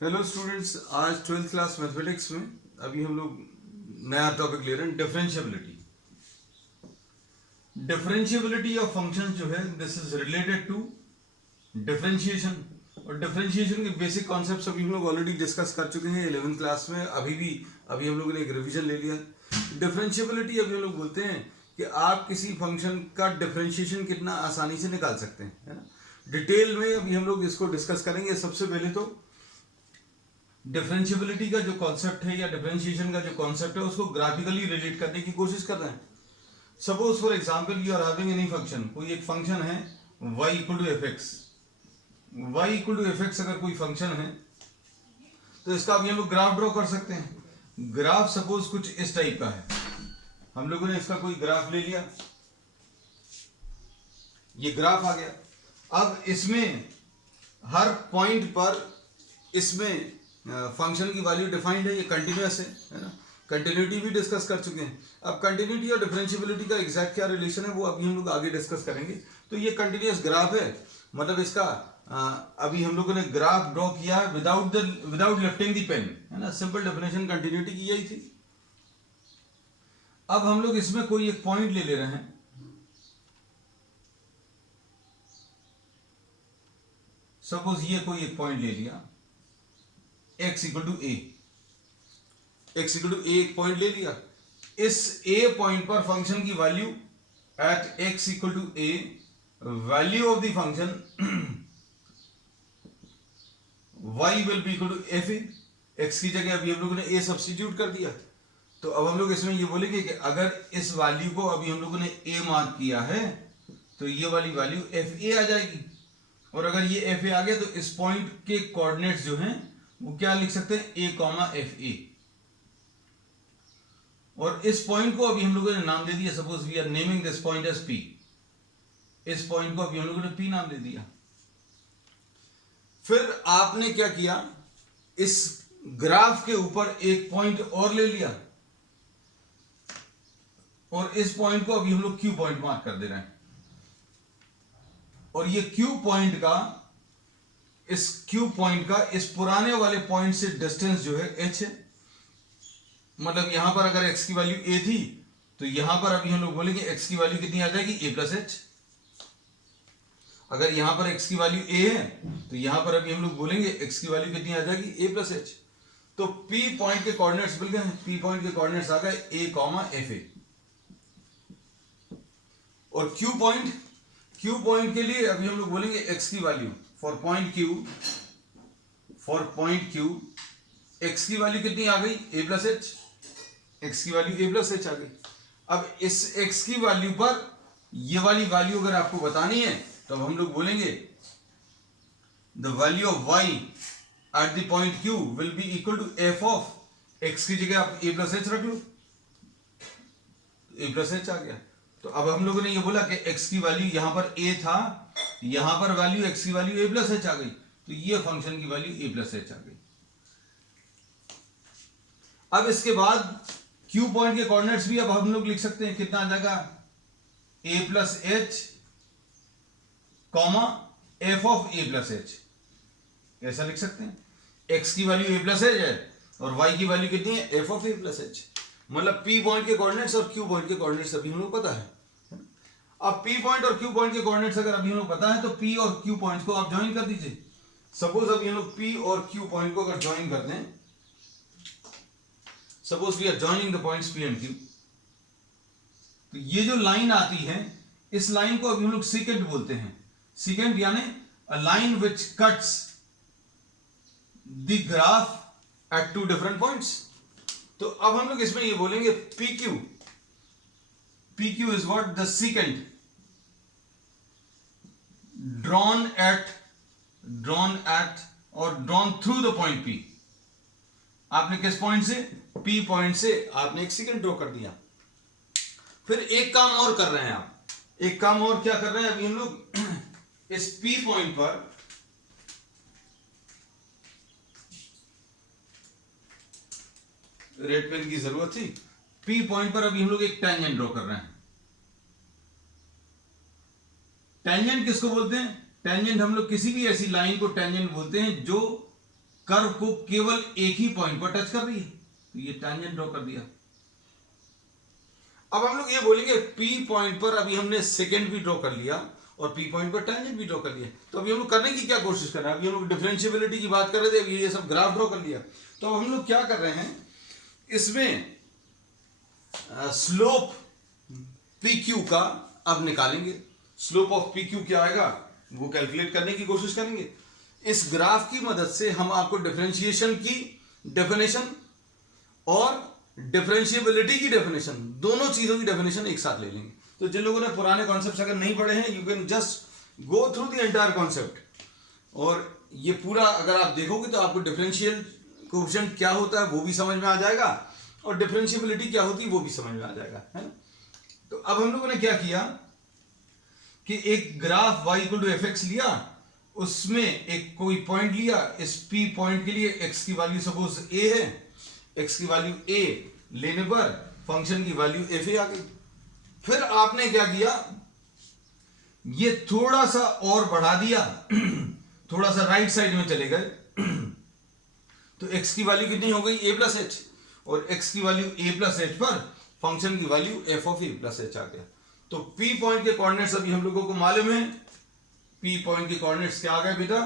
Hello students, आज 12th class mathematics में अभी हम लोग नया टॉपिक ले रहे हैं, डिफरेंशिएबिलिटी। डिफरेंशिएबिलिटी ऑफ फंक्शन जो है this is related to differentiation. और डिफरेंशिएशन के बेसिक कॉन्सेप्ट्स अभी हम लोग ऑलरेडी डिस्कस कर चुके हैं 11th क्लास में। अभी हम लोगों ने एक रिवीजन ले लिया। डिफरेंशिएबिलिटी अभी हम लोग बोलते हैं कि आप किसी फंक्शन का डिफरेंशिएशन कितना आसानी से निकाल सकते हैं, है ना। डिटेल में अभी हम लोग इसको डिस्कस करेंगे। सबसे पहले तो डिफरेंशिएबिलिटी का जो कॉन्सेप्ट है या डिफरेंशिएशन का जो कॉन्सेप्ट है उसको ग्राफिकली रिलेट करने की कोशिश कर रहे हैं। Suppose for example you are having any function, कोई एक फंक्शन है y equal to f x. Y equal to f x अगर कोई फंक्शन है तो इसका अभी हम लोग ग्राफ ड्रॉ कर सकते हैं। ग्राफ सपोज कुछ इस टाइप का है। हम लोगों ने इसका कोई ग्राफ ले लिया, ये ग्राफ आ गया। अब इसमें हर पॉइंट पर इसमें फंक्शन की वैल्यू डिफाइंड है, ये कंटिन्यूअस है ना। कंटिन्यूटी भी डिस्कस कर चुके हैं। अब कंटिन्यूटी और डिफरेंशिएबिलिटी का एग्जैक्ट क्या रिलेशन है वो अभी हम लोग आगे डिस्कस करेंगे। तो ये कंटिन्यूअस ग्राफ है, मतलब इसका अभी हम लोगों ने ग्राफ ड्रॉ किया है विदाउट लिफ्टिंग द पेन, है ना। सिंपल डेफिनेशन कंटिन्यूटी की यही थी। अब हम लोग इसमें कोई एक पॉइंट ले रहे हैं। सपोज ये कोई एक पॉइंट ले लिया x equal to a, x equal to a एक पॉइंट ले लिया। इस a पॉइंट पर फंक्शन की value at x equal to a, value of the function y will be equal to f a. x की जगह अभी हम लोगों ने a सब्स्टिट्यूट कर दिया। तो अब हम लोग इसमें ये बोलेंगे कि अगर इस वैल्यू को अभी हम लोगों ने a मार्क किया है तो ये वाली वैल्यू एफ ए आ जाएगी। और अगर ये एफ ए आ गया तो इस पॉइंट के कोऑर्डिनेट्स जो हैं वो क्या लिख सकते हैं, a कॉमा एफ ए। और इस पॉइंट को अभी हम लोगों ने नाम दे दिया। Suppose we are naming this point as p। इस पॉइंट को अभी हम लोगों ने p नाम दे दिया। फिर आपने क्या किया, इस ग्राफ के ऊपर एक पॉइंट और ले लिया और इस पॉइंट को अभी हम लोग q पॉइंट मार्क कर दे रहे हैं। और ये q पॉइंट का इस पुराने वाले पॉइंट से डिस्टेंस जो है h है। मतलब यहां पर अगर x की वैल्यू a थी तो यहां पर अभी हम लोग बोलेंगे x की वैल्यू कितनी आ जाएगी, a प्लस एच। अगर यहां पर x की वैल्यू a है तो यहां पर अभी हम लोग बोलेंगे x की वैल्यू कितनी आ जाएगी, a प्लस एच। तो p पॉइंट के कोऑर्डिनेट्स मिल गए। p पॉइंट के कोऑर्डिनेट्स आ गए a कॉमा एफ ए। और q पॉइंट के लिए अभी हम लोग बोलेंगे x की value for point q x की वैल्यू कितनी आ गई, a प्लस एच। x की वैल्यू a प्लस एच आ गई। अब इस x की वैल्यू पर ये वाली वैल्यू अगर आपको बतानी है तो अब हम लोग बोलेंगे the value of y at the point q will be equal to f of x की जगह आप a प्लस एच रख लो, a प्लस एच आ गया। तो अब हम लोगों ने ये बोला कि x की वैल्यू यहां पर a था, यहां पर वैल्यू x की वैल्यू a प्लस एच आ गई, तो ये फंक्शन की वैल्यू a प्लस एच आ गई। अब इसके बाद q पॉइंट के कोऑर्डिनेट्स भी अब हम लोग लिख सकते हैं। कितना आ जाएगा, a plus h comma f of a plus H. ऐसा लिख सकते हैं। x की वैल्यू a प्लस एच है और y की वैल्यू कितनी है, F of a plus H. मतलब p पॉइंट के कोऑर्डिनेट्स और q पॉइंट के कोऑर्डिनेट्स अभी हम लोग पता है। अब p पॉइंट और q पॉइंट के कोऑर्डिनेट्स अगर अभी हम लोग पता है तो p और q पॉइंट्स को आप ज्वाइन कर दीजिए। सपोज अभी हम लोग p और q पॉइंट को अगर ज्वाइन करते हैं, suppose we are joining the points p and q, तो ये जो लाइन आती है इस लाइन को अभी हम लोग सीकेंट बोलते हैं। सीकेंट यानी a line which cuts the graph at two different points. तो अब हम लोग इसमें ये बोलेंगे PQ is what, the secant drawn at और drawn through the point P। आपने किस पॉइंट से, P पॉइंट से आपने एक सीकेंट ड्रॉ कर दिया। फिर एक काम और कर रहे हैं आप। एक काम और क्या कर रहे हैं, अभी हम लोग इस P पॉइंट पर रेड पेन की जरूरत थी। P पॉइंट पर अभी हम लोग एक टेंजेंट ड्रॉ कर रहे हैं। टेंजेंट किसको बोलते हैं, टेंजेंट हम लोग किसी भी ऐसी लाइन को टेंजेंट बोलते हैं जो कर्व को केवल एक ही पॉइंट पर टच कर रही है, तो ये टैंजेंट ड्रॉ कर दिया। अब हम लोग ये बोलेंगे P पॉइंट पर अभी हमने सेकेंड भी ड्रॉ कर लिया और P पॉइंट पर टैंजेंट भी ड्रॉ कर लिया, तो अभी हम लोग करने की क्या कोशिश कर रहे हैं, अभी हम लोग डिफरेंशिएबिलिटी की बात कर रहे थे, अभी ये सब ग्राफ ड्रॉ कर लिया। तो अब हम लोग क्या कर रहे हैं, इसमें स्लोप PQ का अब निकालेंगे। स्लोप ऑफ PQ क्या आएगा वो कैलकुलेट करने की कोशिश करेंगे। इस ग्राफ की मदद से हम आपको डिफरेंशिएशन की डेफिनेशन और डिफरेंशिएबिलिटी की डेफिनेशन, दोनों चीजों की डेफिनेशन एक साथ ले लेंगे। तो जिन लोगों ने पुराने कॉन्सेप्ट अगर नहीं पढ़े हैं, you can just go through the entire concept, और ये पूरा अगर आप देखोगे तो आपको डिफरेंशियल कोएफिशिएंट क्या होता है वो भी समझ में आ जाएगा और डिफरेंशिएबिलिटी क्या होती है वो भी समझ में आ जाएगा, है ना। तो अब हम लोगों ने क्या किया कि एक graph y equal to fx लिया, उसमें एक कोई पॉइंट लिया, इस P पॉइंट के लिए x की वैल्यू सपोज a है, x की वैल्यू a लेने पर फंक्शन की वैल्यू fa आ गई। फिर आपने क्या किया, ये थोड़ा सा और बढ़ा दिया, थोड़ा सा राइट साइड में चले गए, तो x की वैल्यू कितनी हो गई a प्लस एच, और x की वैल्यू a प्लस एच पर फंक्शन की value f of a plus h आ गया। तो P पॉइंट के कोऑर्डिनेट्स अभी हम लोगों को मालूम है, P पॉइंट के कोऑर्डिनेट्स क्या आ गए बेटा,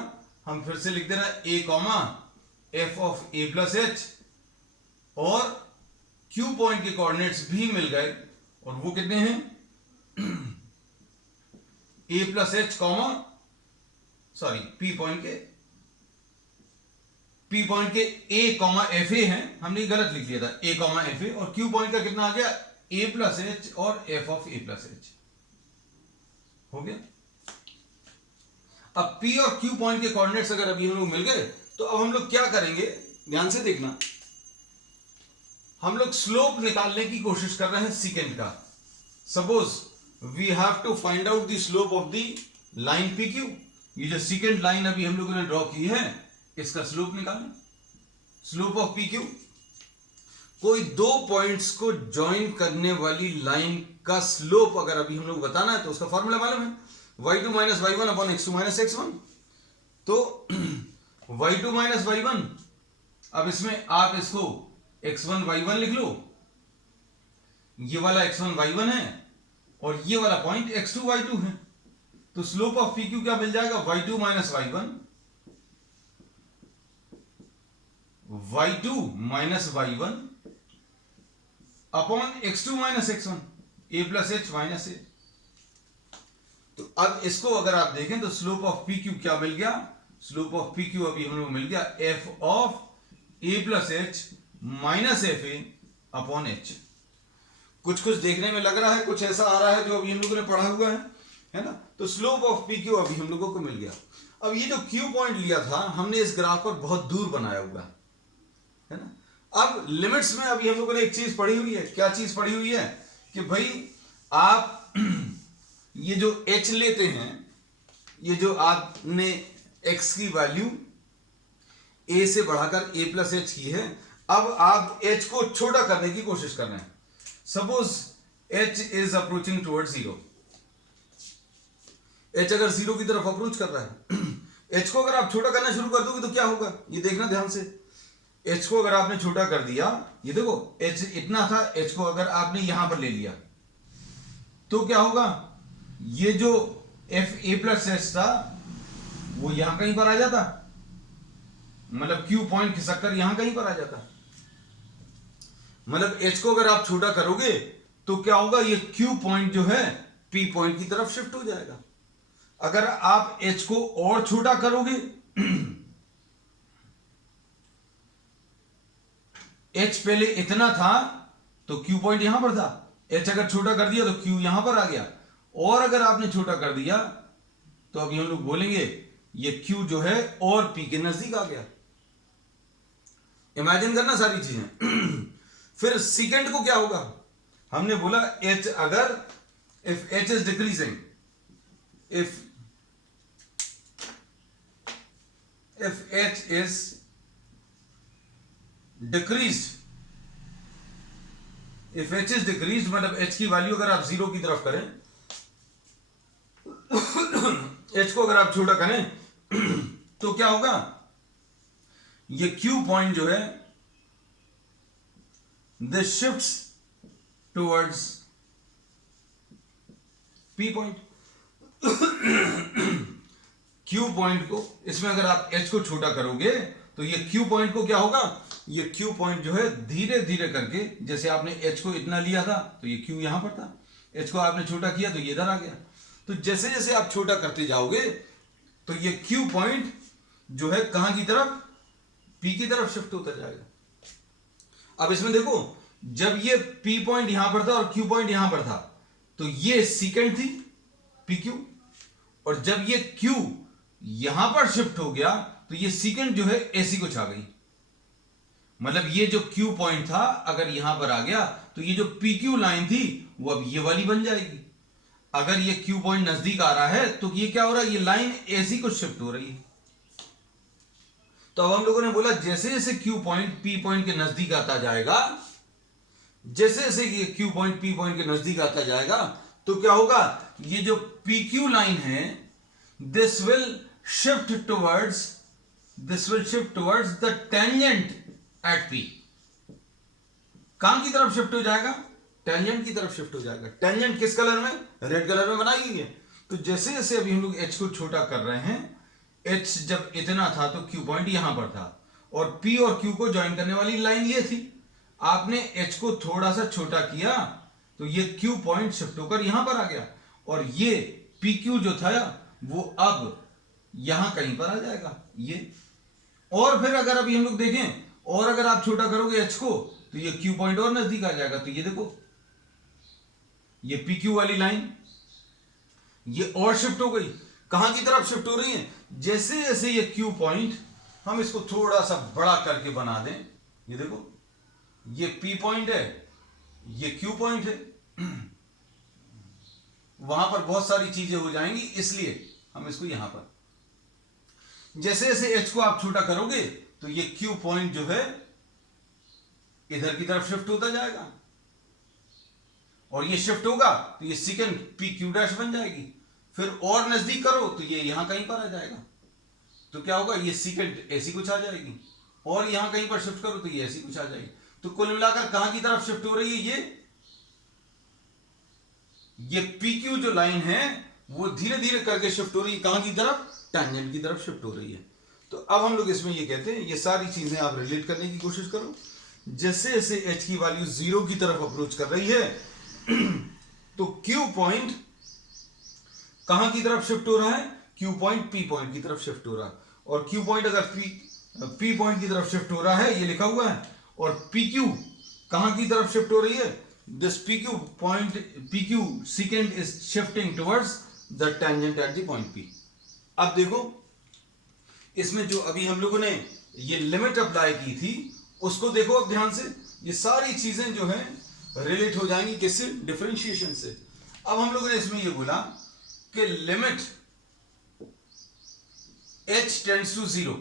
हम फिर से लिख देना a comma f of a plus h, और Q पॉइंट के कोऑर्डिनेट्स भी मिल गए, और वो कितने हैं a plus h comma sorry P point के a कॉमा एफ ए है, हमने गलत लिख दिया था, a कॉमा एफ ए, और Q पॉइंट का कितना आ गया a प्लस एच और f of a plus H हो गया। अब P और Q पॉइंट के कोऑर्डिनेट्स अगर अभी हम लोग मिल गए, तो अब हम लोग क्या करेंगे, ध्यान से देखना, हम लोग स्लोप निकालने की कोशिश कर रहे हैं सेकेंड का। Suppose we have to find out the slope of the line PQ, ये जो सेकेंड लाइन अभी हम लोगों ने ड्रॉ की है, इसका स्लोप निकालना। स्लोप ऑफ PQ, कोई दो पॉइंट्स को ज्वाइन करने वाली लाइन का स्लोप अगर अभी हम लोग बताना है तो उसका फॉर्मूला मालूम है, y2 minus y1 upon x2 minus x1। तो y2 माइनस y1, अब इसमें आप इसको x1 y1 लिख लो, ये वाला x1 y1 है और ये वाला पॉइंट x2 y2 है, तो स्लोप ऑफ PQ क्या मिल जाएगा, y2 minus y1 upon x2 minus x1, a plus h minus a. तो अब इसको अगर आप देखें तो स्लोप ऑफ PQ क्या मिल गया, स्लोप ऑफ PQ अभी हम लोग मिल गया f of a plus h minus f a upon H. कुछ कुछ देखने में लग रहा है, कुछ ऐसा आ रहा है जो अभी हम लोगों ने पढ़ा हुआ है ना। तो स्लोप ऑफ PQ अभी हम लोगों को मिल गया। अब ये जो Q पॉइंट लिया था हमने इस ग्राफ पर बहुत दूर बनाया हुआ है ना। अब लिमिट्स में अभी हम लोगों ने एक चीज पढ़ी हुई है, क्या चीज पढ़ी हुई है कि भाई आप ये जो h लेते हैं, ये जो आपने x की वैल्यू a से बढ़ाकर a प्लस एच की है, अब आप h को छोटा करने की कोशिश कर रहे हैं। Suppose h is approaching towards 0, h अगर 0 की तरफ अप्रोच कर रहा है, h को अगर आप छोटा करना शुरू कर दोगे तो क्या होगा, ये देखना ध्यान से। h को अगर आपने छोटा कर दिया, ये देखो h इतना था, h को अगर आपने यहां पर ले लिया तो क्या होगा, ये जो f a प्लस एच था वो यहां कहीं पर आ जाता, मतलब Q पॉइंट खिसक कर यहां कहीं पर आ जाता। मतलब h को अगर आप छोटा करोगे तो क्या होगा, ये Q पॉइंट जो है P पॉइंट की तरफ शिफ्ट हो जाएगा। अगर आप h को और छोटा करोगे, h पहले इतना था तो Q पॉइंट यहां पर था, h अगर छोटा कर दिया तो Q यहां पर आ गया, और अगर आपने छोटा कर दिया तो अभी हम लोग बोलेंगे ये Q जो है और P के नजदीक आ गया। इमेजिन करना सारी चीजें। फिर सेकंड को क्या होगा, हमने बोला h अगर if h is decreasing, if h is decreased, if h is decreased मतलब h की वैल्यू अगर आप 0 की तरफ करें, h को अगर आप छोटा करें तो क्या होगा, ये Q पॉइंट जो है this shifts towards P point. Q point को, इसमें अगर आप H को छोटा करोगे तो ये Q पॉइंट को क्या होगा, ये Q पॉइंट जो है धीरे धीरे करके, जैसे आपने H को इतना लिया था तो ये Q यहां पर था, H को आपने छोटा किया तो ये इधर आ गया। तो जैसे जैसे आप छोटा करते जाओगे तो ये Q पॉइंट जो है कहां की तरफ, P की तरफ शिफ्ट होता जाएगा। अब इसमें देखो, जब ये P पॉइंट यहां पर था और Q पॉइंट यहां पर था तो ये सीकेंड थी PQ, और जब ये Q यहां पर शिफ्ट हो गया तो ये सीकेंड जो है AC को छा गई। मतलब ये जो Q पॉइंट था अगर यहां पर आ गया तो ये जो PQ लाइन थी वो अब ये वाली बन जाएगी। अगर ये Q पॉइंट नजदीक आ रहा है तो ये क्या हो रहा है, ये लाइन AC को शिफ्ट हो रही है। तो अब हम लोगों ने बोला जैसे जैसे Q पॉइंट P पॉइंट के नजदीक आता जाएगा, जैसे जैसे ये Q पॉइंट P पॉइंट के नजदीक आता जाएगा तो क्या होगा, ये जो PQ लाइन है this will shift towards the tangent eight P। कहां की तरफ शिफ्ट हो जाएगा, टेंजेंट की तरफ शिफ्ट हो जाएगा। टेंजेंट किस कलर में, रेड कलर में बनाई गई है। तो जैसे जैसे अभी हम लोग H को छोटा कर रहे हैं, H जब इतना था तो Q पॉइंट यहां पर था और P और Q को ज्वाइन करने वाली लाइन ये थी। आपने H को थोड़ा सा छोटा किया तो ये Q पॉइंट शिफ्ट होकर यहां पर आ गया और ये PQ जो था वो अब यहां कहीं पर आ जाएगा ये। और फिर अगर अभी हम लोग देखें, और अगर आप छोटा करोगे H को तो ये Q पॉइंट और नजदीक आ जाएगा। तो ये देखो, ये PQ वाली लाइन ये और शिफ्ट हो गई। कहां की तरफ शिफ्ट हो रही है, जैसे जैसे ये Q पॉइंट, हम इसको थोड़ा सा बड़ा करके बना दें, ये देखो ये P पॉइंट है, ये Q पॉइंट है। वहां पर बहुत सारी चीजें हो जाएंगी, इसलिए हम इसको यहां पर, जैसे जैसे H को आप छोटा करोगे तो ये Q पॉइंट जो है इधर की तरफ शिफ्ट होता जाएगा और ये शिफ्ट होगा तो ये सेकंड PQ डैश बन जाएगी। फिर और नजदीक करो तो ये यहां कहीं पर आ जाएगा। तो क्या होगा, ये सेकंड AC को छा जाएगी और यहां कहीं पर शिफ्ट करो तो ये AC को छा जाएगी। तो कुल मिलाकर कहां की तरफ शिफ्ट हो रही है, ये PQ जो लाइन है वो धीरे धीरे करके शिफ्ट हो रही है। कहां की तरफ, टेंजेंट की तरफ शिफ्ट हो रही है। तो अब हम लोग इसमें ये कहते हैं, ये सारी चीजें आप रिलेट करने की कोशिश करो। जैसे जैसे H की वैल्यू 0 की तरफ अप्रोच कर रही है तो Q पॉइंट कहां की तरफ शिफ्ट हो रहा है, Q पॉइंट P पॉइंट की तरफ शिफ्ट हो रहा है। और Q पॉइंट अगर P पॉइंट की तरफ शिफ्ट हो रहा है, ये लिखा हुआ है, और PQ कहां की तरफ शिफ्ट हो रही है, this PQ point, PQ second is shifting towards the tangent at the point P। अब देखो इसमें जो अभी हम लोगों ने ये लिमिट अप्लाई की थी उसको देखो अब ध्यान से। ये सारी चीजें जो है रिलेट हो जाएंगी किससे, डिफरेंशिएशन से। अब हम लोगों ने इसमें ये बोला कि limit H tends to 0,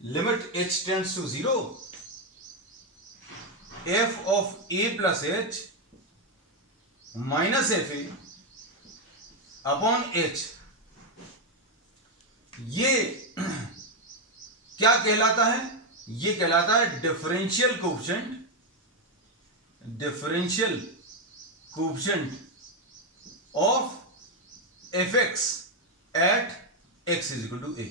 limit H tends to 0 f of A plus H minus FA upon H, ये क्या कहलाता है, ये कहलाता है differential coefficient of fx at x is equal to a।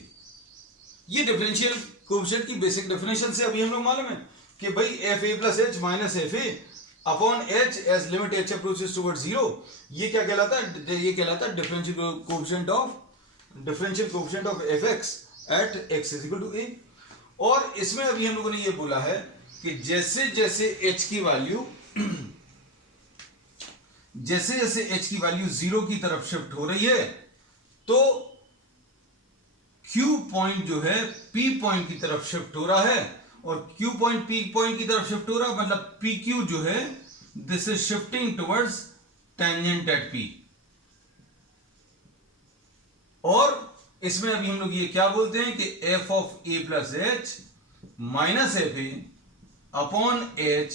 ये डिफरेंशियल कोएफिशिएंट की बेसिक डेफिनेशन से अभी हम लोग मालूम है कि भाई fa plus h minus fa upon h as limit h approaches towards 0, ये क्या कहलाता है, ये कहलाता है differential coefficient of fx at x is equal to a। और इसमें अभी हम लोगों ने ये बोला है कि जैसे जैसे h की वैल्यू 0 की तरफ शिफ्ट हो रही है तो Q पॉइंट जो है P पॉइंट की तरफ शिफ्ट हो रहा है, और Q पॉइंट P पॉइंट की तरफ शिफ्ट हो रहा है, मतलब PQ जो है this is shifting towards tangent at P। और इसमें अभी हम लोग ये क्या बोलते हैं कि f of A plus H minus FA upon H,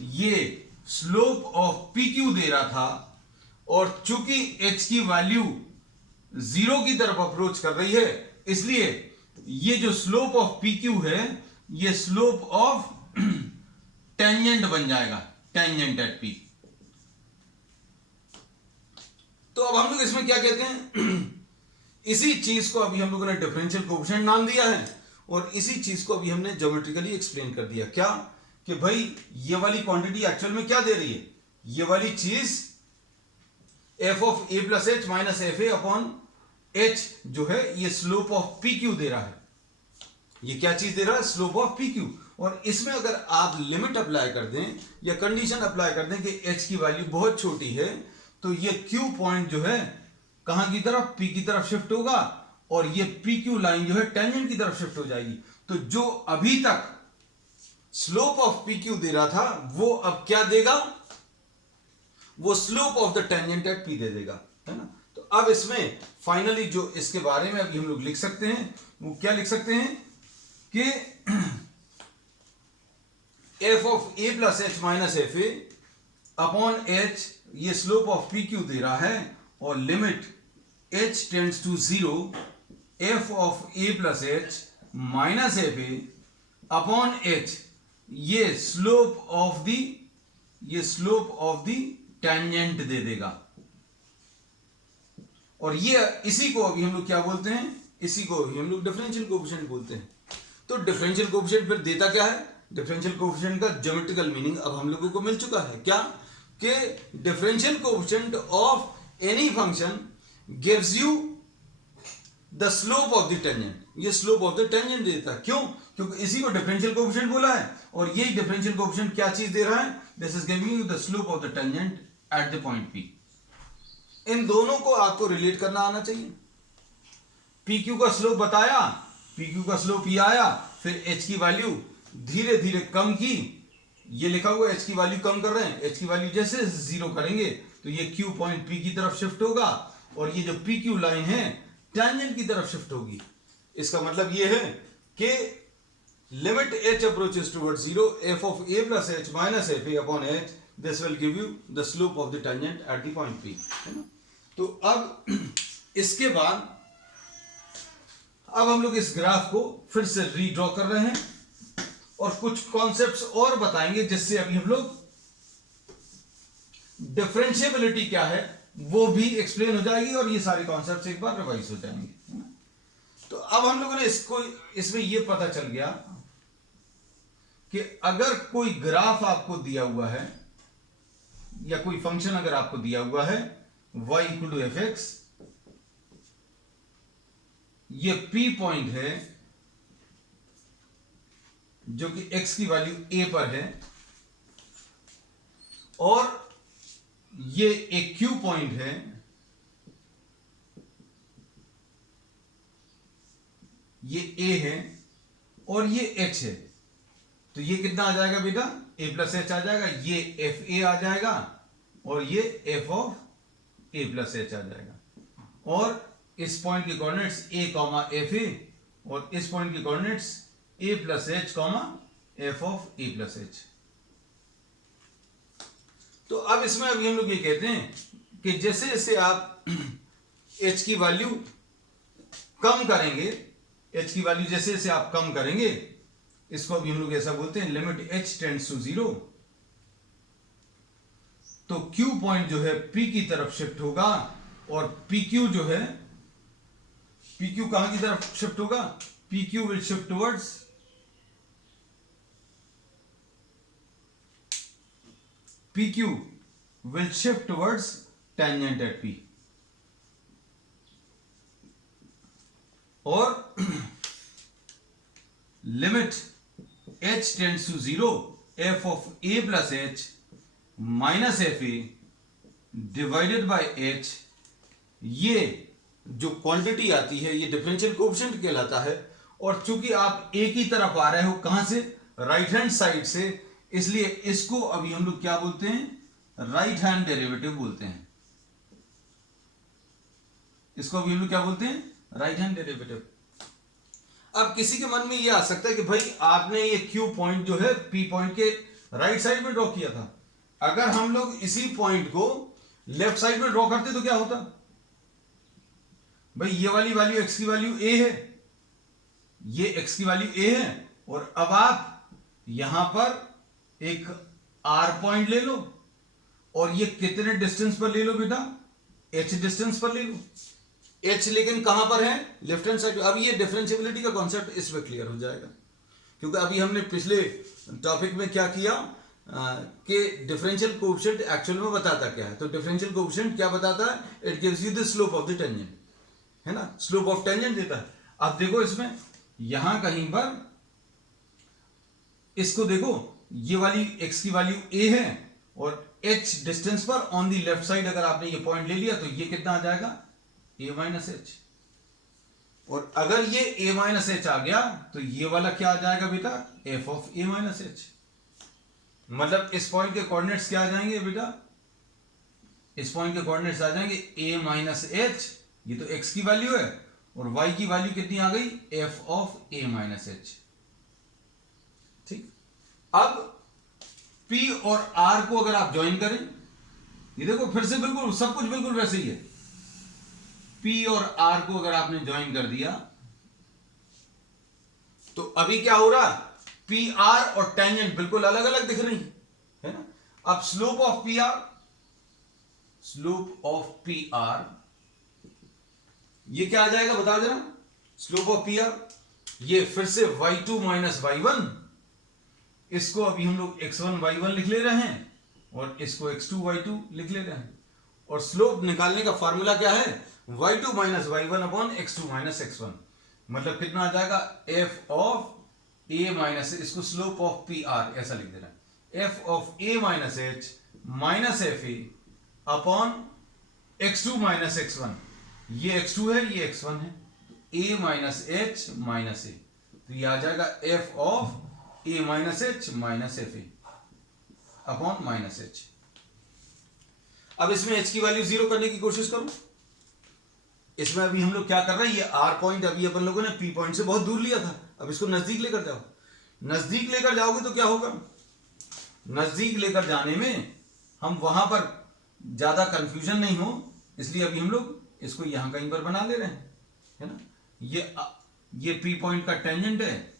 ये स्लोप ऑफ PQ दे रहा था, और चूंकि H की वैल्यू 0 की तरफ अप्रोच कर रही है इसलिए ये जो स्लोप ऑफ पी क्यू है ये स्लोप ऑफ टेंजेंट बन जाएगा, टेंजेंट एट पी। तो अब हम लोग इसमें क्या कहते हैं, इसी चीज को अभी हम लोगों ने डिफरेंशियल कोएफिशिएंट नाम दिया है और इसी चीज को अभी हमने ज्योमेट्रिकली एक्सप्लेन कर दिया। क्या कि भाई ये वाली क्वांटिटी एक्चुअल में क्या दे रही है, ये वाली चीज F of a plus h minus f a upon H जो है ये स्लोप ऑफ पी क्यू दे रहा है। ये क्या चीज दे रहा है, स्लोप ऑफ पी क्यू। और इसमें अगर आप लिमिट अप्लाई कर दें या कंडीशन अप्लाई कर दें कि एच की वैल्यू बहुत छोटी है तो ये क्यू पॉइंट जो है कहां की तरफ, पी की तरफ शिफ्ट होगा और ये पी क्यू लाइन जो है टेंजेंट की तरफ शिफ्ट हो जाएगी। तो जो अभी तक स्लोप ऑफ पी क्यू दे रहा था वो अब क्या देगा, वो slope of the tangent at P दे देगा, है ना। तो अब इसमें फाइनली जो इसके बारे में अभी हम लोग लिख सकते हैं वो क्या लिख सकते हैं कि f of a plus h minus f a upon h ये स्लोप ऑफ पी क्यू दे रहा है और limit h tends to 0 f of a plus h minus f a upon h ये स्लोप ऑफ द टेंजेंट दे देगा। और ये इसी को अभी हम लोग क्या बोलते हैं, इसी को हम लोग डिफरेंशियल कोएफिशिएंट बोलते हैं। तो डिफरेंशियल कोएफिशिएंट फिर देता क्या है, डिफरेंशियल कोएफिशिएंट का ज्योमेट्रिकल मीनिंग अब हम लोगों को मिल चुका है। क्या कि differential coefficient of any function gives you the slope of the tangent. ये स्लोप ऑफ द टेंजेंट देता है। क्यों, क्योंकि इसी को डिफरेंशियल कोएफिशिएंट बोला है और यही डिफरेंशियल कोएफिशिएंट क्या चीज दे रहा है, this is giving you the slope of the tangent at the point P. इन दोनों को आपको रिलेट करना आना चाहिए। पी क्यू का स्लोप बताया, पी क्यू का स्लोप ये आया, फिर एच की वैल्यू धीरे धीरे कम की, ये लिखा हुआ एच की वैल्यू कम कर रहे हैं, एच की वैल्यू जैसे 0 करेंगे तो ये क्यू पॉइंट पी की तरफ शिफ्ट होगा और ये जो पी क्यू लाइन है टेंजेंट की तरफ शिफ्ट होगी। इसका मतलब ये है कि limit H approaches towards 0 f of a plus h minus f a upon H this will give you the slope of the tangent at the point P, है ना। तो अब इसके बाद अब हम लोग इस ग्राफ को फिर से रीड्रॉ कर रहे हैं और कुछ कॉन्सेप्ट्स और बताएंगे जिससे अभी हम लोग डिफरेंशिएबिलिटी क्या है वो भी एक्सप्लेन हो जाएगी और ये सारे कॉन्सेप्ट्स एक बार रिवाइज हो जाएंगे। तो अब हम लोगों ने इसमें ये पता चल गया कि अगर कोई ग्राफ आपको दिया हुआ है या कोई फंक्शन अगर आपको दिया हुआ है y equal to f x, ये p पॉइंट है जो कि x की वैल्यू a पर है और ये एक q पॉइंट है ये a है और ये h है। तो ये कितना आ जाएगा बेटा, a प्लस एच आ जाएगा, ये एफ ए आ जाएगा और ये f of a plus h आ जाएगा। और इस पॉइंट के coordinates a comma f a और इस पॉइंट के coordinates a plus h comma f of a plus h. तो अब इसमें अभी हम लोग ये कहते हैं कि जैसे जैसे आप h की वैल्यू कम करेंगे, h की वैल्यू जैसे जैसे आप कम करेंगे, इसको अभी हम लोग ऐसा बोलते हैं लिमिट h टेंड्स टू 0, तो q पॉइंट जो है p की तरफ शिफ्ट होगा और pq जो है, pq कहां की तरफ शिफ्ट होगा, pq will shift towards PQ will shift towards tangent at P और limit h tends to 0 f of a plus h minus fa divided by h, ये जो क्वांटिटी आती है ये डिफरेंशियल कोएफिशिएंट कहलाता है। और चूंकि आप a की तरफ आ रहे हो कहां से, राइट हैंड साइड से, इसलिए इसको अभी हम लोग क्या बोलते हैं, राइट हैंड डेरिवेटिव बोलते हैं। इसको अभी हम लोग क्या बोलते हैं, राइट हैंड डेरिवेटिव। अब किसी के मन में ये आ सकता है कि भाई आपने ये क्यू पॉइंट जो है पी पॉइंट के राइट साइड में ड्रॉ किया था, अगर हम लोग इसी पॉइंट को लेफ्ट साइड में ड्रॉ करते तो क्या होता, भाई ये वाली वैल्यू एक्स की वैल्यू ए है, ये x की वैल्यू a है, और अब आप यहां पर एक r पॉइंट ले लो, और ये कितने डिस्टेंस पर ले लो बेटा, h डिस्टेंस पर ले लो। h लेकिन कहां पर है, लेफ्ट हैंड साइड। अब ये डिफरेंशिएबिलिटी का कॉन्सेप्ट इसमें क्लियर हो जाएगा, क्योंकि अभी हमने पिछले टॉपिक में क्या किया कि डिफरेंशियल कोएफिशिएंट एक्चुअल में बताता क्या है। तो डिफरेंशियल कोएफिशिएंट क्या बताता है, it gives you the slope of the tangent, है ना, स्लोप ऑफ टेंजेंट देता है। अब देखो इसमें यहां कहीं पर इसको देखो, ये वाली x की वैल्यू a है और h डिस्टेंस पर ऑन दी लेफ्ट साइड अगर आपने ये पॉइंट ले लिया तो ये कितना आ जाएगा, a माइनस एच। और अगर ये a माइनस एच आ गया तो ये वाला क्या आ जाएगा बेटा, f of a minus H. मतलब इस पॉइंट के कोऑर्डिनेट्स क्या आ जाएंगे बेटा, इस पॉइंट के कोऑर्डिनेट्स आ जाएंगे a माइनस एच, ये तो x की वैल्यू है, और y की वैल्यू कितनी आ गई, f of a minus H. ठीक, अब P और R को अगर आप ज्वाइन करें, ये देखो फिर से बिल्कुल सब कुछ बिल्कुल वैसे ही है। P और R को अगर आपने ज्वाइन कर दिया तो अभी क्या हो रहा, PR और टेंजेंट बिल्कुल अलग अलग दिख रही है ना। अब slope of PR, slope of PR ये क्या आ जाएगा बता देना, स्लोप ऑफ PR ये फिर से y2 माइनस y1, इसको अभी हम लोग x1 y1 लिख ले रहे हैं और इसको x2 y2 लिख ले रहे हैं। और स्लोप निकालने का फॉर्मूला क्या है, y2 minus y1 upon x2 minus x1। मतलब कितना आ जाएगा, f ऑफ a माइनस, इसको स्लोप ऑफ पी आर ऐसा लिख देना, f of a minus h minus f a upon x2 minus x1। ये x2 है, ये x1 है, a minus h minus a, तो ये आ जाएगा f of a minus h minus f a upon minus h। अब इसमें h की वैल्यू जीरो करने की कोशिश करो। इसमें अभी हम लोग क्या कर रहे हैं, ये r पॉइंट अभी अपन लोगों ने p पॉइंट से बहुत दूर लिया था, अब इसको नजदीक लेकर जाओ। नजदीक लेकर जाओगे तो क्या होगा, नजदीक लेकर जाने में हम वहां पर ज्यादा कंफ्यूजन नहीं हो, इसलिए अभी हम लोग इसको यहां कहीं पर बना ले रहे हैं, है ना। ये p पॉइंट का टेंजेंट है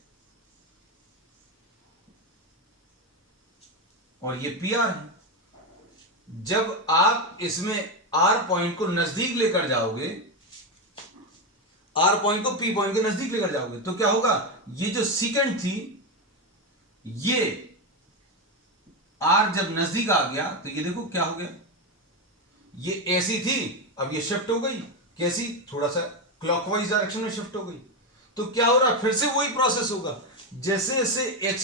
और ये PR है। जब आप इसमें R पॉइंट को नजदीक लेकर जाओगे, R पॉइंट को P पॉइंट के नजदीक लेकर जाओगे तो क्या होगा, ये जो सीकेंड थी, ये R जब नजदीक आ गया तो ये देखो क्या हो गया, ये ऐसी थी, अब ये शिफ्ट हो गई, कैसी, थोड़ा सा क्लॉकवाइज डायरेक्शन में शिफ्ट हो गई। तो क्या हो रहा, फिर से वही प्रोसेस होगा, जैसे जैसे h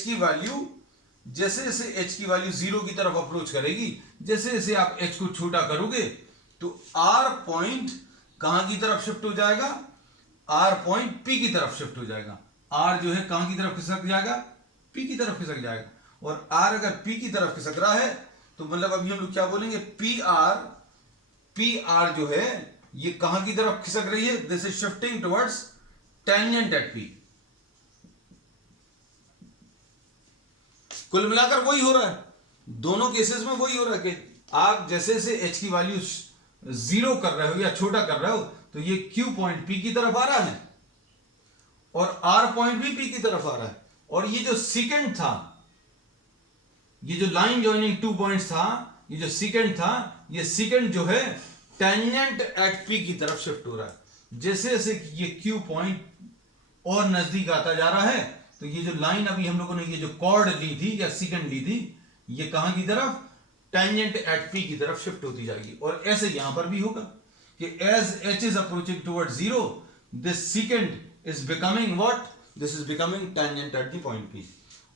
की वैल्यू जीरो की तरफ अप्रोच करेगी, जैसे जैसे आप h को छोटा करोगे तो R पॉइंट कहां की तरफ शिफ्ट हो जाएगा, R पॉइंट P की तरफ शिफ्ट हो जाएगा। R जो है कहां की तरफ खिसक जाएगा, P की तरफ खिसक जाएगा। और R अगर P की तरफ खिसक रहा है तो मतलब अभी हम लोग क्या बोलेंगे, PR जो है ये कहां की तरफ खिसक रही है, this is shifting towards tangent at P। कुल मिलाकर वही हो रहा है, दोनों केसेस में वही हो रहा है कि आप जैसे जैसे h की वैल्यू जीरो कर रहे हो या छोटा कर रहे हो तो ये Q पॉइंट P की तरफ आ रहा है और R पॉइंट भी P की तरफ आ रहा है। और ये जो सीकेंड था, ये जो लाइन जॉइनिंग टू पॉइंट्स था, ये जो सीकेंड था, ये सीकेंड जो है टेंजेंट एट P की तरफ शिफ्ट हो रहा है। जैसे जैसे ये Q पॉइंट और नजदीक आता जा रहा है तो ये जो लाइन अभी हम लोगों ने ये जो कॉर्ड ली थी या सीकेंड ली थी, ये कहां की तरफ, टेंजेंट एट P की तरफ शिफ्ट होती जाएगी। और ऐसे यहां पर भी होगा कि as h is approaching towards zero, this secant is becoming what, this is becoming tangent at the point P।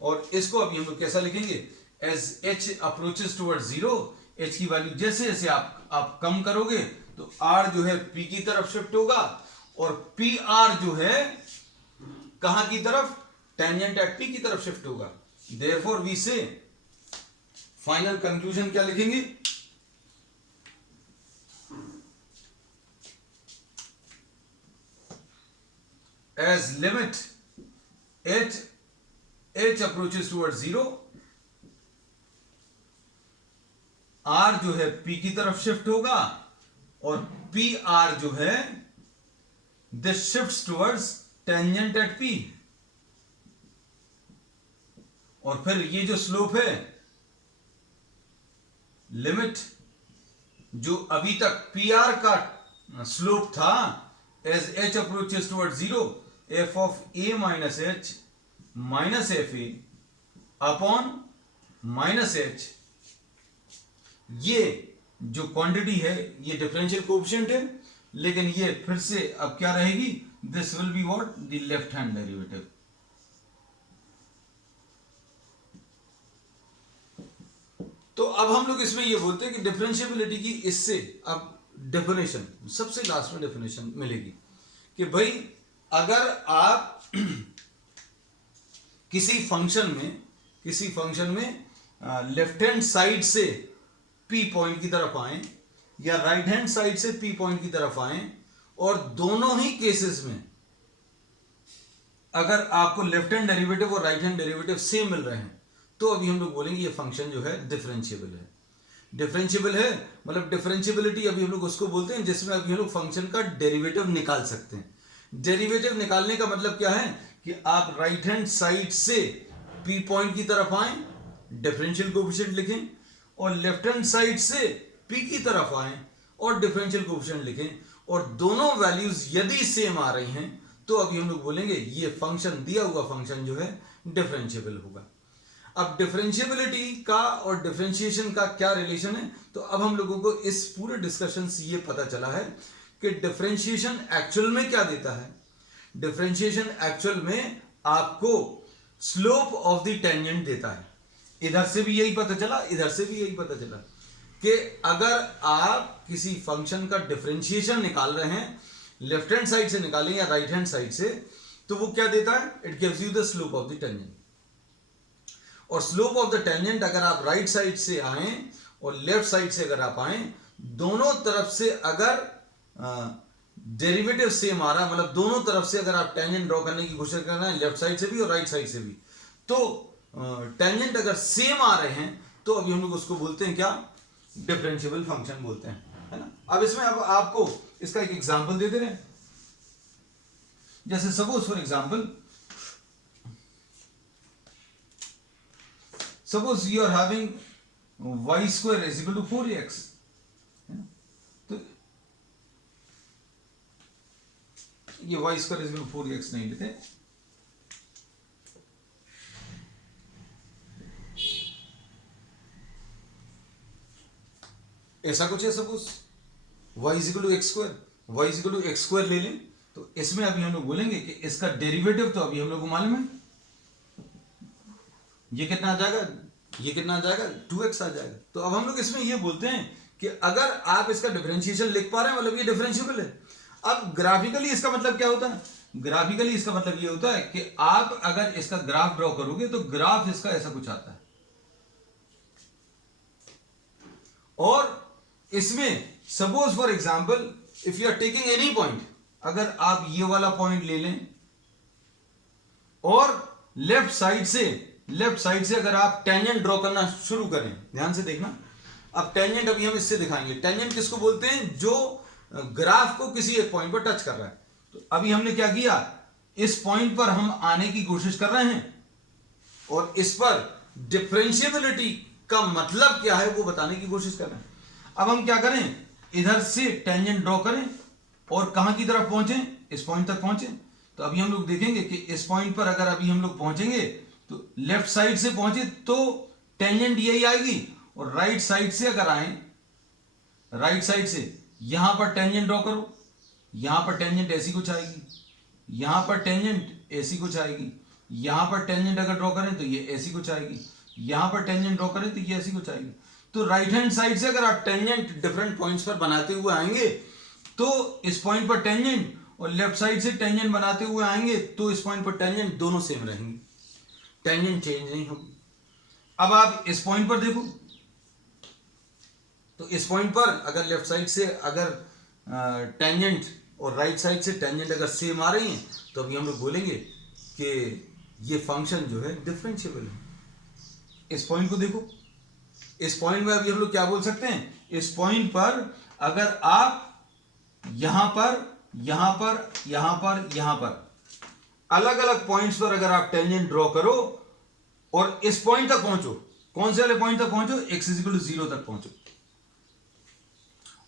और इसको अभी हम लोग कैसा लिखेंगे, as h approaches towards zero, h की वैल्यू जैसे जैसे आप कम करोगे तो R जो है P की तरफ शिफ्ट होगा और PR जो है कहां की तरफ, टेंजेंट एट P की तरफ शिफ्ट होगा। देयरफॉर वी से फाइनल कंक्लूजन क्या लिखेंगे, as limit h approaches towards zero, R जो है P की तरफ शिफ्ट होगा और PR जो है this shifts towards tangent at P। और फिर ये जो स्लोप है, लिमिट जो अभी तक पी आर का स्लोप था, as h approaches toward zero, f of a minus h minus f a upon minus h, ये जो क्वांटिटी है ये डिफरेंशियल कोएफिशिएंट है, लेकिन ये फिर से अब क्या रहेगी, this will be what, the left hand derivative. तो अब हम लोग इसमें ये बोलते हैं कि डिफरेंशिएबिलिटी की इससे अब डेफिनेशन सबसे लास्ट में डेफिनेशन मिलेगी कि भाई अगर आप किसी फंक्शन में लेफ्ट हैंड साइड से पी पॉइंट की तरफ आए या राइट हैंड साइड से पी पॉइंट की तरफ आए, और दोनों ही केसेस में अगर आपको लेफ्ट हैंड डेरिवेटिव और राइट हैंड डेरिवेटिव सेम मिल रहे हैं, तो अभी हम लोग बोलेंगे ये फंक्शन जो है डिफरेंशिएबल है। डिफरेंशिएबल है मतलब डिफरेंशिएबिलिटी अभी हम लोग उसको बोलते हैं जिसमें अभी हम लोग फंक्शन का डेरिवेटिव निकाल सकते हैं। डेरिवेटिव निकालने का मतलब क्या है कि आप राइट हैंड साइड से पी पॉइंट की तरफ आए, डिफरेंशियल कोएफिशिएंट लिखें, और लेफ्ट हैंड साइड से पी की तरफ आए और डिफरेंशियल कोएफिशिएंट लिखें, और दोनों वैल्यूज यदि सेम आ रही हैं तो अभी हम लोग बोलेंगे ये फंक्शन, दिया हुआ फंक्शन जो है डिफरेंशिएबल होगा। अब डिफरेंशिएबिलिटी का और डिफरेंशिएशन का क्या रिलेशन है, तो अब हम लोगों को इस पूरे डिस्कशन से ये पता चला है कि डिफरेंशिएशन एक्चुअल में क्या देता है। डिफरेंशिएशन एक्चुअल में आपको स्लोप ऑफ द टेंजेंट देता है। इधर से भी यही पता चला, इधर से भी यही पता चला कि अगर आप किसी फंक्शन का डिफरेंशिएशन निकाल रहे हैं, लेफ्ट हैंड साइड से निकालें या राइट हैंड साइड से, तो वो क्या देता है, it gives you the slope of the tangent. और स्लोप ऑफ द टेंजेंट अगर आप राइट साइड से आए और लेफ्ट साइड से अगर आप आए, दोनों तरफ से अगर डेरिवेटिव सेम आ रहा, मतलब दोनों तरफ से अगर आप टेंजेंट ड्रॉ करने की कोशिश कर रहे हैं, लेफ्ट साइड से भी और राइट साइड से भी, तो टेंजेंट अगर सेम आ रहे हैं तो अभी हम लोग उसको बोलते हैं क्या, डिफरेंशिएबल फंक्शन बोलते हैं, है ना। अब इसमें अब आपको इसका एक एग्जांपल दे दे रहे हैं। जैसे suppose for example, suppose you are having y square is equal to 4x, तो ये y square is equal to 4x नहीं लेते, ऐसा कुछ है। Suppose y is equal to x square, y is equal to x square ले लें, तो इसमें अभी हम लोग बोलेंगे कि इसका डेरिवेटिव तो अभी हम लोग को मालूम है, ये कितना आ जाएगा, ये कितना आ जाएगा, 2x आ जाएगा। तो अब हम लोग इसमें ये बोलते हैं कि अगर आप इसका डिफरेंशिएशन लिख पा रहे हैं, मतलब ये डिफरेंशिएबल है। अब ग्राफिकली इसका मतलब क्या होता है, ग्राफिकली इसका मतलब ये होता है कि आप अगर इसका ग्राफ ड्रॉ करोगे तो ग्राफ इसका ऐसा कुछ आता है, और इसमें suppose for example if you are taking any point, अगर आप ये वाला पॉइंट ले लें और लेफ्ट साइड से अगर आप टेंजेंट ड्रॉ करना शुरू करें, ध्यान से देखना। अब टेंजेंट अभी हम इससे दिखाएंगे, टेंजेंट किसको बोलते हैं, जो ग्राफ को किसी एक पॉइंट पर टच कर रहा है। तो अभी हमने क्या किया, इस पॉइंट पर हम आने की कोशिश कर रहे हैं और इस पर डिफरेंशिएबिलिटी का मतलब क्या है वो बताने की कोशिश कर रहे हैं। अब हम क्या करें, इधर से टेंजेंट ड्रॉ करें और कहां की तरफ पहुंचे, इस पॉइंट तक पहुंचे। तो अभी हम लोग देखेंगे कि इस पॉइंट पर अगर अभी हम लोग पहुंचेंगे तो लेफ्ट साइड से पहुंचे तो टेंजेंट यही आएगी, और राइट साइड से अगर आए, राइट साइड से यहां पर टेंजेंट ड्रॉ करो, यहां पर टेंजेंट ऐसी कुछ आएगी, यहां पर टेंजेंट ऐसी कुछ आएगी, यहां पर टेंजेंट अगर ड्रॉ करें तो ये ऐसी कुछ आएगी, यहां पर टेंजेंट ड्रॉ करें तो ये ऐसी कुछ आएगी। तो राइट हैंड साइड से अगर आप टेंजेंट डिफरेंट पॉइंट्स पर बनाते हुए आएंगे तो इस पॉइंट पर टेंजेंट, और लेफ्ट साइड से टेंजेंट बनाते हुए आएंगे तो इस पॉइंट पर टेंजेंट, दोनों सेम रहेंगी, टेंजेंट चेंज नहीं होगी। अब आप इस पॉइंट पर देखो, तो इस पॉइंट पर अगर लेफ्ट साइड से अगर टेंजेंट और राइट साइड से टेंजेंट अगर सेम आ रही हैं तो अभी हम लोग बोलेंगे कि ये फंक्शन जो है डिफरेंशिएबल है। इस पॉइंट को देखो, इस पॉइंट में अभी हम लोग क्या बोल सकते हैं, इस पॉइंट पर अगर आप यहां पर यहां पर यहां पर यहां पर अलग अलग पॉइंट्स पर अगर आप टेंजेंट ड्रॉ करो और इस पॉइंट तक पहुंचो, कौन से वाले पॉइंट तक पहुंचो, x = 0 तक पहुंचो,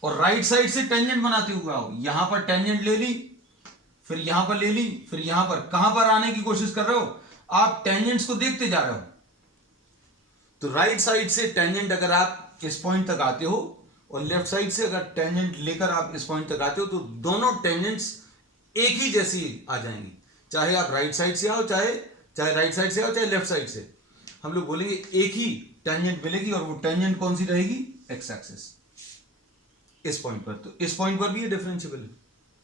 और राइट साइड से टेंजेंट बनाते हुए आओ। यहां पर टेंजेंट ले ली, फिर यहां पर ले ली, फिर यहां पर, कहां पर आने की कोशिश कर रहे हो आप, टेंजेंट्स को देखते जा रहे हो। तो राइट साइड से टेंजेंट अगर आप इस पॉइंट तक आते हो और लेफ्ट साइड से अगर टेंजेंट लेकर आप इस पॉइंट तक आते हो, तो दोनों टेंजेंट्स एक ही जैसी आ जाएंगी, चाहे आप राइट साइड से आओ, चाहे राइट साइड से आओ, चाहे लेफ्ट साइड से, हम लोग बोलेंगे एक ही टेंजेंट मिलेगी। और वो टेंजेंट कौन सी रहेगी, एक्स एक्सिस, इस पॉइंट पर। तो इस पॉइंट पर भी ये डिफरेंशिएबल है,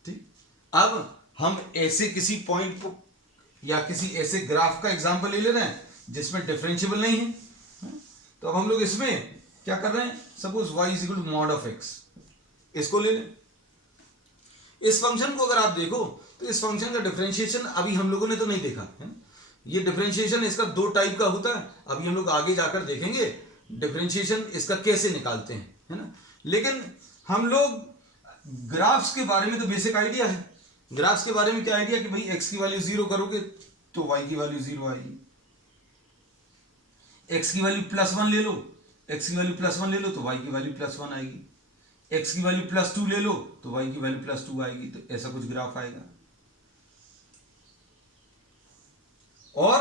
ठीक। अब हम ऐसे किसी पॉइंट को या किसी ऐसे ग्राफ का एग्जांपल ले रहे हैं जिसमें डिफरेंशिएबल नहीं है। तो अब हम लोग इसमें क्या कर रहे हैं, suppose y = mod of x, इसको ले लें। इस फंक्शन को अगर आप देखो तो इस फंक्शन का डिफरेंशिएशन अभी हम लोगों ने तो नहीं देखा है ना। ये डिफरेंशिएशन इसका दो टाइप का होता है, अभी हम लोग आगे जाकर देखेंगे डिफरेंशिएशन इसका कैसे निकालते हैं, है ना। लेकिन हम लोग ग्राफ्स के बारे में तो बेसिक आइडिया है। ग्राफ्स के बारे में क्या आइडिया कि भाई x की वैल्यू 0 करोगे तो y की वैल्यू 0 आएगी, x की वैल्यू +1 ले लो, x की वैल्यू +1 ले लो तो y की वैल्यू +1 आएगी, x की वैल्यू +2 ले लो तो y की वैल्यू +2 आएगी। तो ऐसा कुछ ग्राफ आएगा। और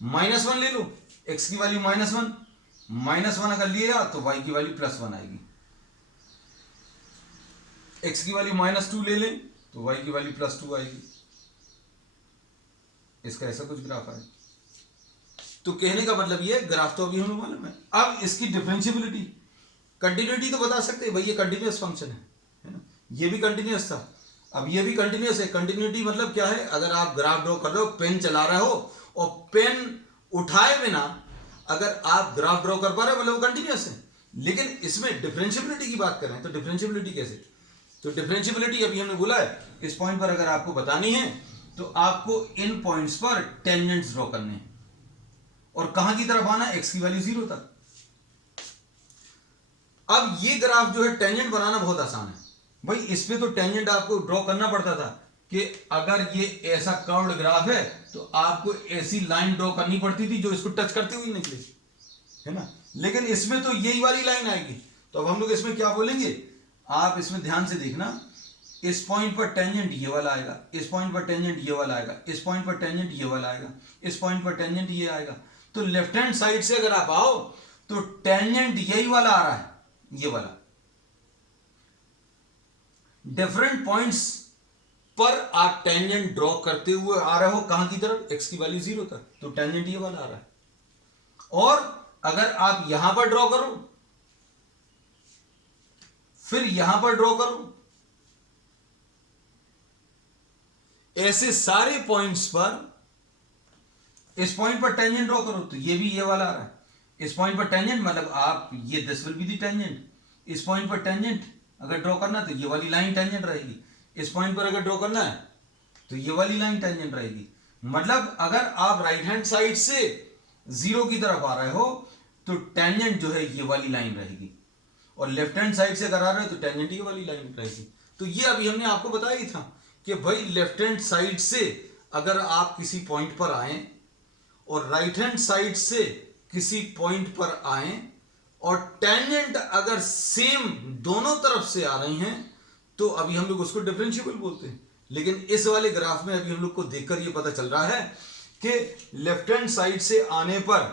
-1 ले लो, x की वैल्यू -1 अगर लिया तो y की वैल्यू +1 आएगी। x की वैल्यू -2 ले लें तो y की वैल्यू +2 आएगी। इसका ऐसा कुछ ग्राफ आएगा। तो कहने का मतलब ये, ग्राफ तो अभी हमें मालूम है। अब इसकी डिफरेंशिएबिलिटी, कंटिन्यूटी तो बता सकते हैं भाई ये कंटिन्यूअस फंक्शन है ना, ये भी कंटिन्यूअस था, अब ये भी कंटिन्यूअस है। कंटिन्यूटी मतलब क्या है, अगर आप ग्राफ ड्रॉ कर रहे हो, पेन चला रहे हो और पेन उठाए बिना अगर आप ग्राफ ड्रॉ कर पा रहे हो मतलब वो कंटिन्यूअस है। लेकिन इसमें डिफरेंशिएबिलिटी की बात कर रहे हैं, तो डिफरेंशिएबिलिटी कैसे, तो डिफरेंशिएबिलिटी अभी हमने बोला है, इस पॉइंट पर अगर आपको बतानी है तो आपको इन पॉइंट्स पर टेंजेंट्स ड्रॉ करने हैं और कहां की तरफ आना है, x की वैल्यू 0 तक। अब ये ग्राफ जो है टेंजेंट बनाना बहुत आसान है भाई, इस पे तो टेंजेंट आपको ड्रॉ करना पड़ता था कि अगर ये ऐसा कर्व्ड ग्राफ है तो आपको ऐसी लाइन ड्रॉ करनी पड़ती थी जो इसको टच करती हुई निकले, है ना। लेकिन इसमें तो यही वाली लाइन आएगी। तो अब हम लोग इसमें क्या बोलेंगे, आप इसमें ध्यान से देखना, इस पॉइंट पर टेंजेंट ये वाला आएगा, इस पॉइंट पर टेंजेंट ये वाला आएगा, इस पॉइंट पर टेंजेंट ये वाला आएगा, इस पॉइंट पर टेंजेंट ये आएगा। तो लेफ्ट हैंड साइड से अगर आप आओ तो टेंजेंट यही वाला आ रहा है, ये वाला। डिफरेंट पॉइंट्स पर आप टेंजेंट ड्रॉ करते हुए आ रहे हो, कहां की तरफ, x की वैल्यू 0 तक, तो टेंजेंट ये वाला आ रहा है। और अगर आप यहां पर ड्रॉ करो, फिर यहां पर ड्रॉ करो, ऐसे सारे पॉइंट्स पर, इस पॉइंट पर टेंजेंट ड्रॉ करो तो ये भी ये वाला आ रहा है। इस पॉइंट पर टेंजेंट मतलब आप ये this will be the tangent. इस पॉइंट पर टेंजेंट अगर ड्रॉ करना तो ये वाली लाइन टेंजेंट रहेगी। इस पॉइंट पर अगर ड्रॉ करना है तो ये वाली लाइन टेंजेंट रहेगी। मतलब अगर आप राइट हैंड साइड से 0 की तरफ आ रहे हो तो टेंजेंट जो है ये वाली लाइन रहेगी, और लेफ्ट हैंड साइड से अगर आ रहे हो तो टेंजेंट ये वाली लाइन रहेगी। तो ये अभी हमने आपको बताया ही था कि भाई लेफ्ट हैंड साइड से अगर आप किसी पॉइंट पर आए और राइट हैंड साइड से किसी पॉइंट पर आए और टेंजेंट अगर सेम दोनों तरफ से आ रही हैं तो अभी हम लोग उसको डिफरेंशिएबल बोलते हैं। लेकिन इस वाले ग्राफ में अभी हम लोग को देखकर ये पता चल रहा है कि लेफ्ट हैंड साइड से आने पर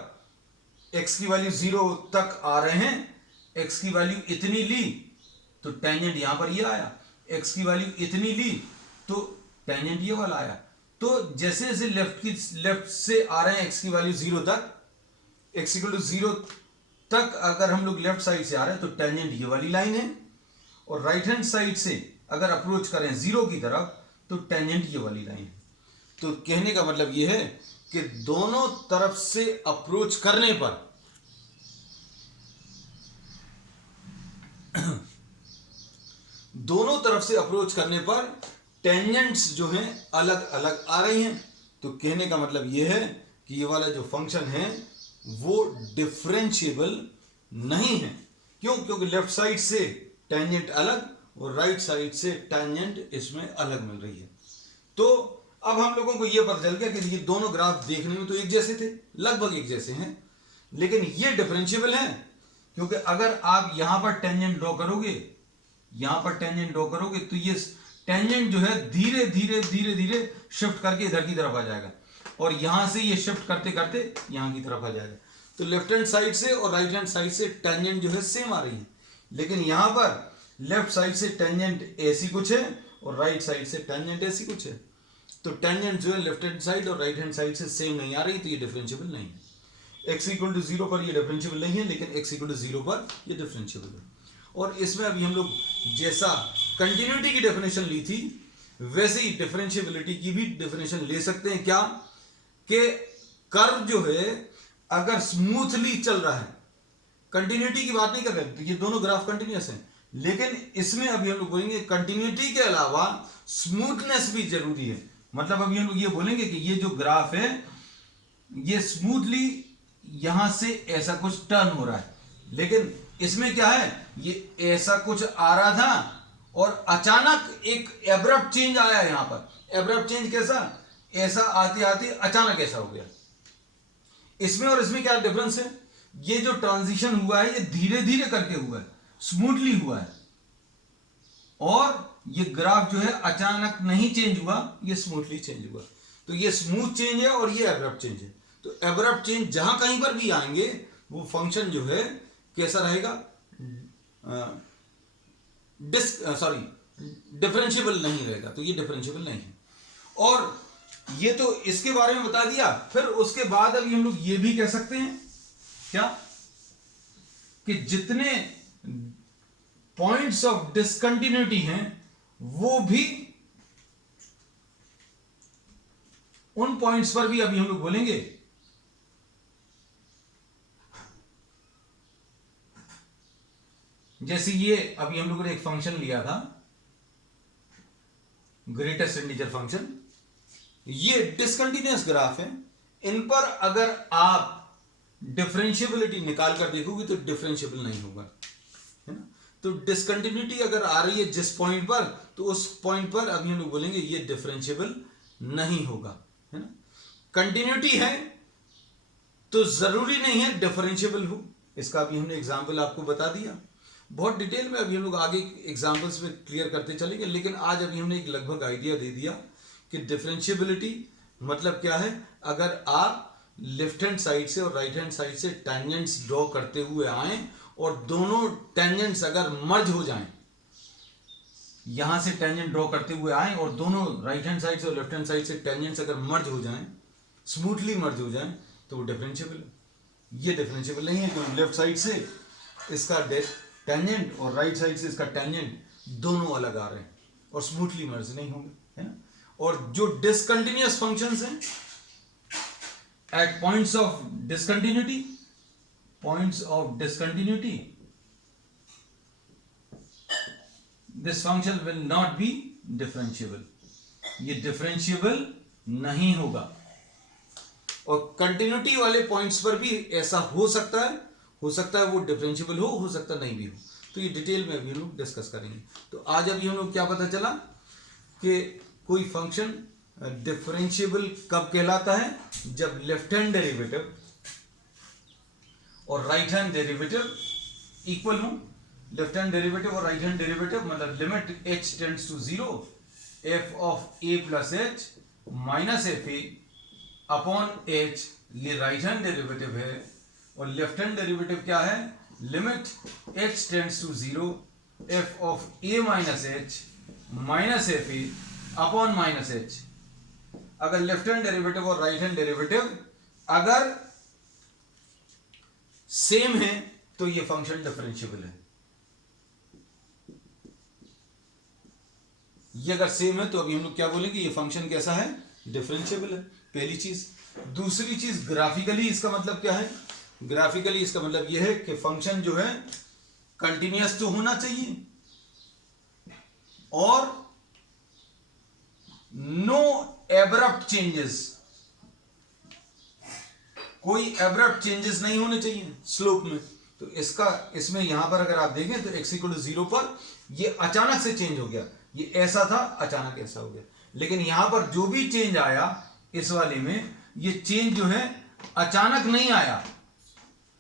x की वैल्यू 0 तक आ रहे हैं, x की वैल्यू इतनी ली तो टेंजेंट यहां पर ये आया, x की वैल्यू इतनी ली तो टेंजेंट ये वाला आया। तो जैसे जैसे लेफ्ट से आ रहे हैं x की वैल्यू 0 तक, x इक्वल टू 0 तक अगर हम लोग लेफ्ट साइड से आ रहे हैं तो टेंजेंट ये वाली लाइन है, और राइट हैंड साइड से अगर अप्रोच करें 0 की तरफ तो टेंजेंट ये वाली लाइन है। तो कहने का मतलब ये है कि दोनों तरफ से अप्रोच करने पर दोनों तरफ से अप्रोच करने पर टेंजेंट्स जो हैं अलग अलग आ रही हैं। तो कहने का मतलब यह है कि ये वाला जो फंक्शन है वो डिफरेंशिएबल नहीं है। क्यों? क्योंकि लेफ्ट साइड से टेंजेंट अलग और राइट साइड से टेंजेंट इसमें अलग मिल रही है। तो अब हम लोगों को ये पता चल गया कि ये दोनों ग्राफ देखने में तो एक जैसे थे, लगभग एक जैसे हैं, लेकिन ये डिफरेंशिएबल है, क्योंकि अगर आप यहां पर टेंजेंट ड्रॉ करोगे, यहां पर टेंजेंट ड्रॉ करोगे तो ये टेंजेंट जो है धीरे धीरे धीरे धीरे शिफ्ट करके इधर की तरफ आ जाएगा, और यहां से ये शिफ्ट करते करते यहां की तरफ आ जाएगा। तो लेफ्ट हैंड साइड से और राइट हैंड साइड से टेंजेंट जो है सेम आ रही है, लेकिन यहां पर लेफ्ट साइड से टेंजेंट ऐसी कुछ है और राइट साइड से टेंजेंट ऐसी कुछ है। तो टेंजेंट जो है लेफ्ट हैंड साइड और राइट हैंड साइड से सेम नहीं आ रही, तो ये डिफरेंशिएबल नहीं है। x इक्वल टू 0 पर ये डिफरेंशिएबल नहीं है, लेकिन x इक्वल टू 0 पर ये डिफरेंशिएबल है। और इसमें अभी हम लोग जैसा कंटिन्यूटी की डेफिनेशन ली थी, वैसे ही डिफरेंशिएबिलिटी की भी डेफिनेशन ले सकते हैं। क्या कि कर्व जो है अगर स्मूथली चल रहा है, कंटिन्यूटी की बात नहीं कर रहे, तो ये दोनों ग्राफ कंटिन्यूअस हैं, लेकिन इसमें अभी हम लोग बोलेंगे कंटिन्यूटी के अलावा स्मूथनेस भी जरूरी है। मतलब अभी हम लोग ये बोलेंगे कि ये जो ग्राफ है ये स्मूथली यहां से ऐसा कुछ टर्न हो रहा है, लेकिन इसमें क्या है, ये ऐसा कुछ आ रहा था और अचानक एक एब्रप्ट चेंज आया यहां पर। एब्रप्ट चेंज कैसा, ऐसा आते आते अचानक ऐसा हो गया। इसमें और इसमें क्या डिफरेंस है, ये जो ट्रांजिशन हुआ है ये धीरे धीरे करके हुआ है, स्मूथली हुआ है, और ये ग्राफ जो है अचानक नहीं चेंज हुआ, ये स्मूथली चेंज हुआ। तो ये स्मूथ चेंज है और ये एब्रप्ट चेंज है। तो एब्रप्ट चेंज जहां कहीं पर भी आएंगे वो फंक्शन जो है कैसा रहेगा, डिफरेंशिएबल नहीं रहेगा। तो ये डिफरेंशिएबल नहीं है। और ये तो इसके बारे में बता दिया। फिर उसके बाद अभी हम लोग ये भी कह सकते हैं क्या कि जितने पॉइंट्स ऑफ डिसकंटिन्यूटी हैं वो भी उन पॉइंट्स पर भी अभी हम लोग बोलेंगे जैसे ये अभी हम लोगों ने एक फंक्शन लिया था ग्रेटेस्ट इंटीजर फंक्शन, ये डिसकंटिन्यूअस ग्राफ है। इन पर अगर आप डिफरेंशिएबिलिटी निकाल कर देखोगे तो डिफरेंशिएबल नहीं होगा, है ना। तो डिसकंटिन्यूटी अगर आ रही है जिस पॉइंट पर, तो उस पॉइंट पर अभी हम लोग बोलेंगे ये डिफरेंशिएबल नहीं होगा, है ना। कंटिन्यूटी है तो जरूरी नहीं है डिफरेंशिएबल हो। इसका अभी हमने एग्जाम्पल आपको बता दिया। बहुत डिटेल में अभी हम लोग आगे एग्जाम्पल्स में क्लियर करते चलेंगे, लेकिन आज अभी हमने एक लगभग आइडिया दे दिया कि डिफरेंशिएबिलिटी मतलब क्या है। अगर आप लेफ्ट हैंड साइड से और राइट हैंड साइड से टेंजेंट्स ड्रॉ करते हुए आए और दोनों टेंजेंट्स अगर मर्ज हो जाएं, यहां से टेंजेंट ड्रॉ करते हुए आए और दोनों राइट हैंड साइड से और लेफ्ट हैंड साइड से टेंजेंट्स अगर मर्ज हो जाएं, स्मूथली मर्ज हो जाएं, तो वो डिफरेंशिएबल है। ये डिफरेंशिएबल नहीं है क्योंकि लेफ्ट साइड से इसका टेंजेंट और राइट साइड से इसका टेंजेंट दोनों अलग आ रहे हैं और स्मूथली मर्ज नहीं होंगे, है ना। और जो डिसकंटिन्यूअस फंक्शंस हैं at points of discontinuity, this function will not be differentiable, ये डिफरेंशिएबल नहीं होगा। और कंटिन्यूटी वाले पॉइंट्स पर भी ऐसा हो सकता है वो डिफरेंशिएबल हो सकता नहीं भी हो। तो ये डिटेल में अभी हम लोग डिस्कस करेंगे। तो आज अभी हम लोग क्या पता चला कि कोई फंक्शन डिफरेंशिएबल कब कहलाता है, जब लेफ्ट हैंड डेरिवेटिव और राइट हैंड डेरिवेटिव इक्वल हो। लेफ्ट हैंड डेरिवेटिव और राइट हैंड डेरिवेटिव मतलब limit h tends to 0 f of a plus h minus f a upon h, ये राइट हैंड डेरिवेटिव है। और लेफ्ट हैंड डेरिवेटिव क्या है, limit h tends to 0 f of a minus h minus f a upon minus h। अगर left hand derivative और right hand derivative अगर same है तो ये फंक्शन डिफरेंशिएबल है। ये अगर सेम है तो अभी हम लोग क्या बोलेंगे, ये फंक्शन कैसा है, डिफरेंशिएबल है। पहली चीज। दूसरी चीज ग्राफिकली इसका मतलब क्या है, ग्राफिकली इसका मतलब यह है कि फंक्शन जो है कंटिन्यूअस तो होना चाहिए और नो एब्रप्ट चेंजेस, कोई एब्रप्ट चेंजेस नहीं होने चाहिए स्लोप में। तो इसमें यहां पर अगर आप देखें तो x इक्वल टू 0 पर ये अचानक से चेंज हो गया, ये ऐसा था अचानक ऐसा हो गया। लेकिन यहां पर जो भी चेंज आया इस वाले में, ये चेंज जो है अचानक नहीं आया,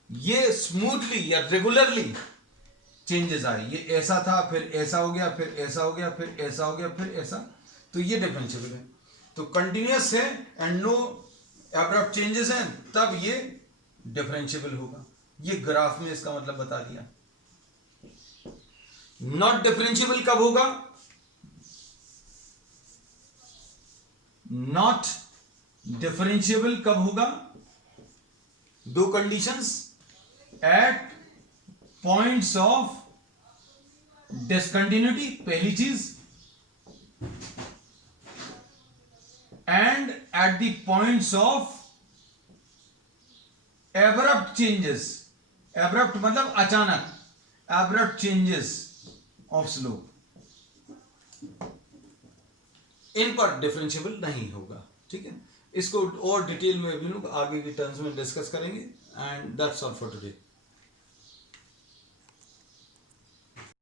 ये स्मूथली या रेगुलरली चेंजेस आए। ये ऐसा था, फिर ऐसा हो गया, फिर ऐसा हो गया, फिर ऐसा हो गया, फिर ऐसा, तो ये डिफरेंशिएबल है। तो कंटिन्यूअस है एंड नो एब्रप्ट चेंजेस हैं, तब ये डिफरेंशिएबल होगा। ये ग्राफ में इसका मतलब बता दिया। नॉट डिफरेंशिएबल कब होगा? नॉट डिफरेंशिएबल कब होगा? दो conditions, at points of discontinuity पहली चीज, and at the points of abrupt changes. Abrupt मतलब अचानक, एब्रप्ट चेंजेस ऑफ स्लोप, इन पर डिफरेंशिएबल नहीं होगा। ठीक है, इसको और डिटेल में भी लोग आगे के टर्म्स में डिस्कस करेंगे। And that's all for today.